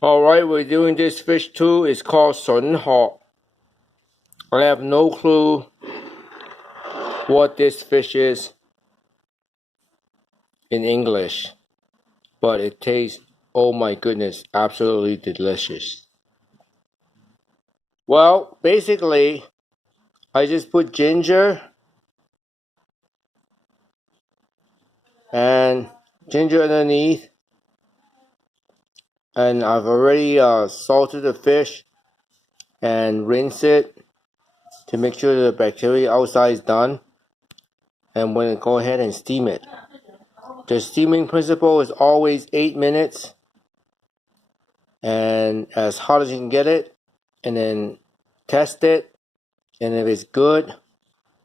Alright, we're doing this fish too. It's called sunhawk. I have no clue what this fish is in English, but it tastes, oh my goodness, absolutely delicious. Well, basically, I just put ginger underneath, and I've already salted the fish and rinsed it to make sure the bacteria outside is done, and we're going to go ahead and steam it. The steaming principle is always 8 minutes and as hot as you can get it, and then test it, and if it's good,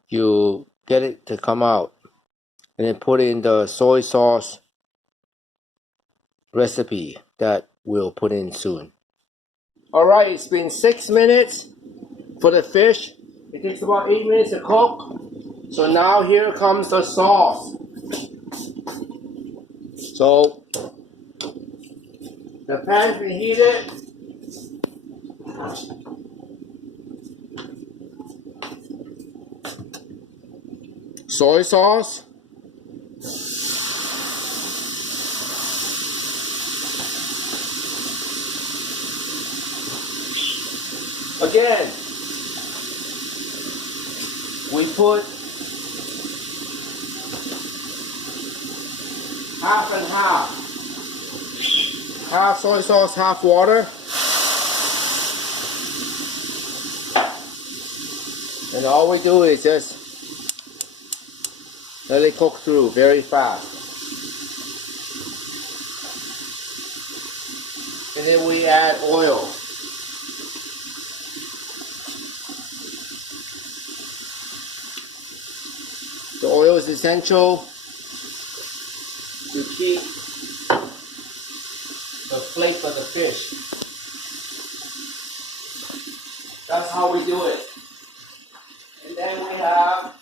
you get it to come out, and then put it in the soy sauce recipe that we'll put in soon. Alright, it's been 6 minutes for the fish. It takes about 8 minutes to cook. So now here comes the sauce. So the pan's been heated. Soy sauce. Again, we put half and half. Half soy sauce, half water. And all we do is just let it cook through very fast. And then we add oil. The oil is essential to keep the flake of the fish. That's how we do it. And then we have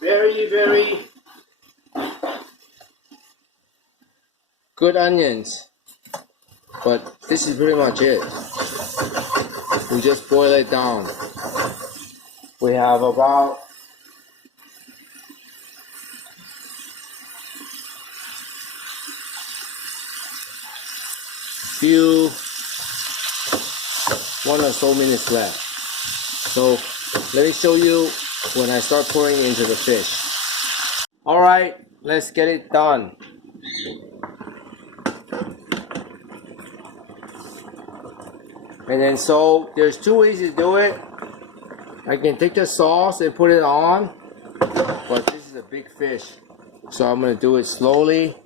very, very good onions. But this is pretty much it. We just boil it down. We have about one or so minutes left. So let me show you when I start pouring into the fish. Alright, let's get it done. And then so there's two ways to do it. I can take the sauce and put it on, but this is a big fish, so I'm going to do it slowly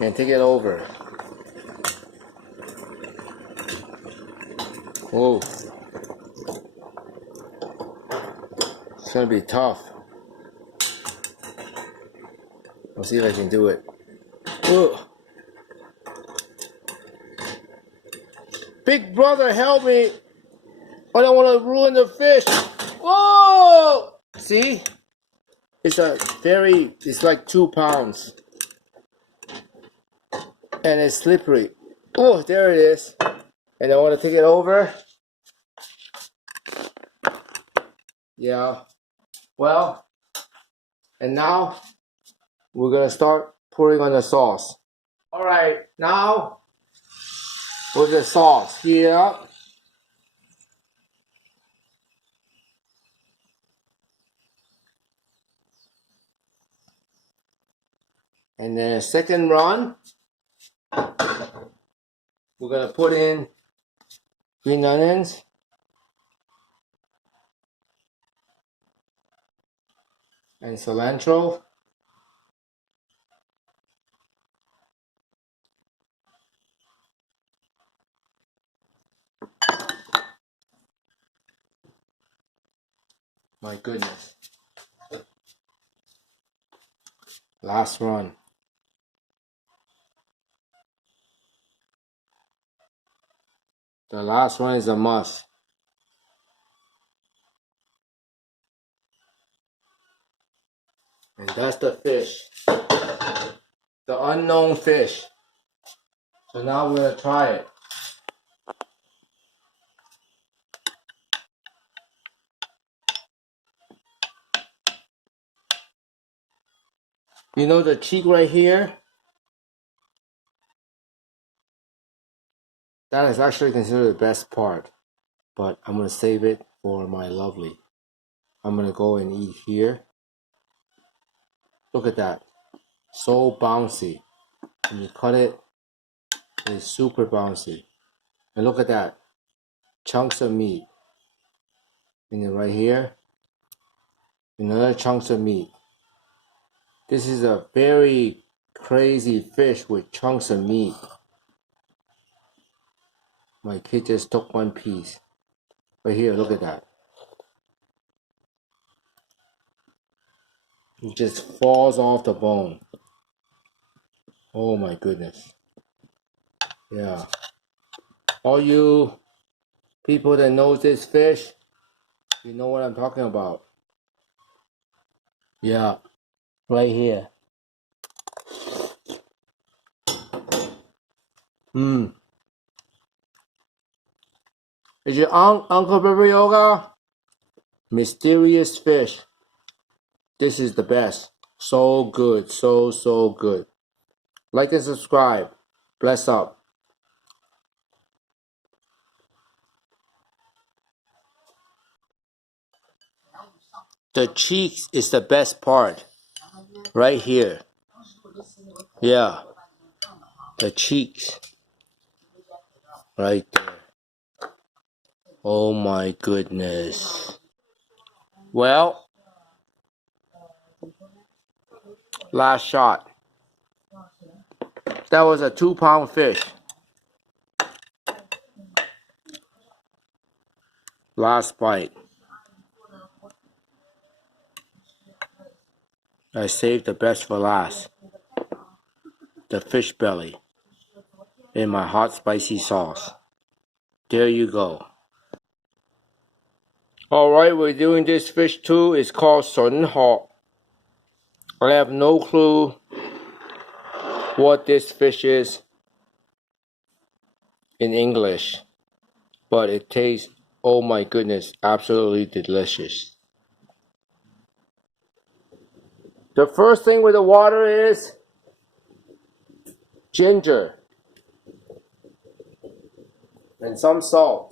and take it over. Whoa, it's going to be tough. I'll see if I can do it. Whoa. Big brother, help me! I don't want to ruin the fish. Whoa! See? It's like 2 pounds. And it's slippery. Oh, there it is. And I want to take it over. Yeah. Well, and now we're going to start pouring on the sauce. Alright, now with the sauce here. And then a second run, we're going to put in green onions. And cilantro. My goodness. Last run. The last one is a must. And that's the fish. The unknown fish. So now we're going to try it. You know the cheek right here? That is actually considered the best part. But I'm going to save it for my lovely. I'm going to go and eat here. Look at that. So bouncy. When you cut it, it's super bouncy. And look at that. Chunks of meat. And then right here, another chunks of meat. This is a very crazy fish with chunks of meat. My kid just took one piece. Right here, look at that. It just falls off the bone. Oh my goodness. Yeah. All you people that knows this fish, you know what I'm talking about. Yeah. Right here. Is your Uncle Baby Yoga? Mysterious fish. This is the best. So good. So good. Like and subscribe. Bless up. The cheeks is the best part. Right here. Yeah. The cheeks. Right there. Oh my goodness. Well, last shot. That was a 2-pound fish. Last bite. I saved the best for last. The fish belly in my hot spicy sauce. There you go. Alright, we're doing this fish too. It's called sunhawk. I have no clue what this fish is in English, but it tastes, oh my goodness, absolutely delicious. The first thing with the water is ginger and some salt.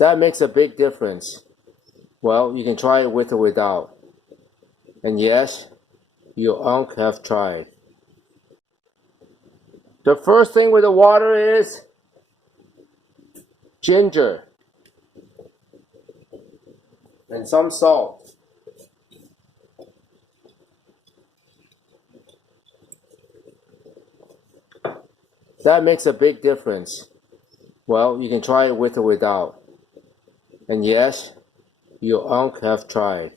That makes a big difference. Well, you can try it with or without. And yes, your uncle have tried. The first thing with the water is ginger and some salt. That makes a big difference. Well, you can try it with or without. And yes, your uncle have tried.